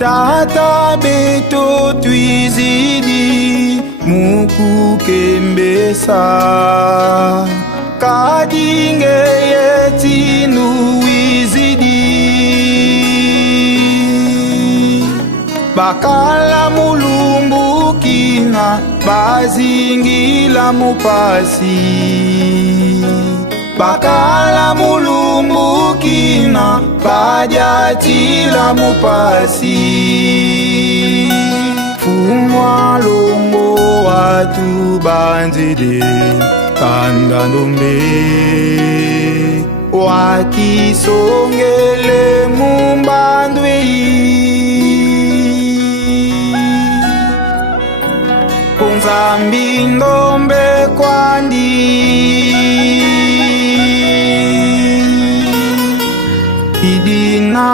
Tata beto twizidi mukukembesa kadinge yetinu wizidi bakala mulumbukina bazingila mupasi bakala mulumbukina bajatila mupasi fumwa longo watu banzide kanda ndombe wakisongele mumbandwe kunzambi ndombe kwandi idina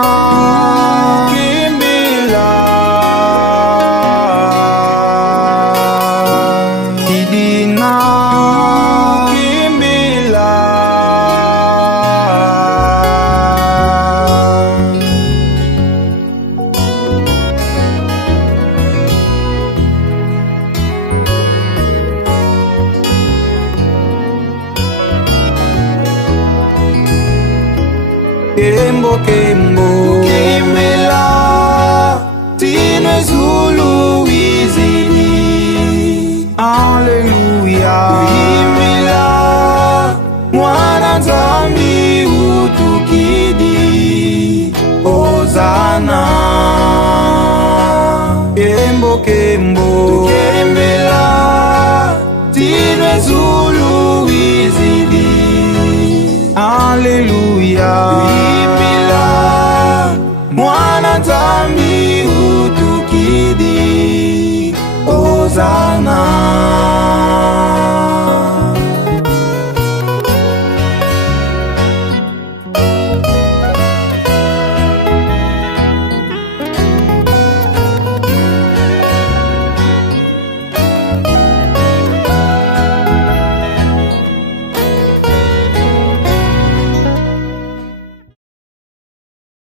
kimbila idina kimbila Kembo kembo kimbila Tine Zulu wizini Alleluia kimbila Mwana Nzambi utukidi Ozana Kembo kembo kimbila Tine Zulu wizini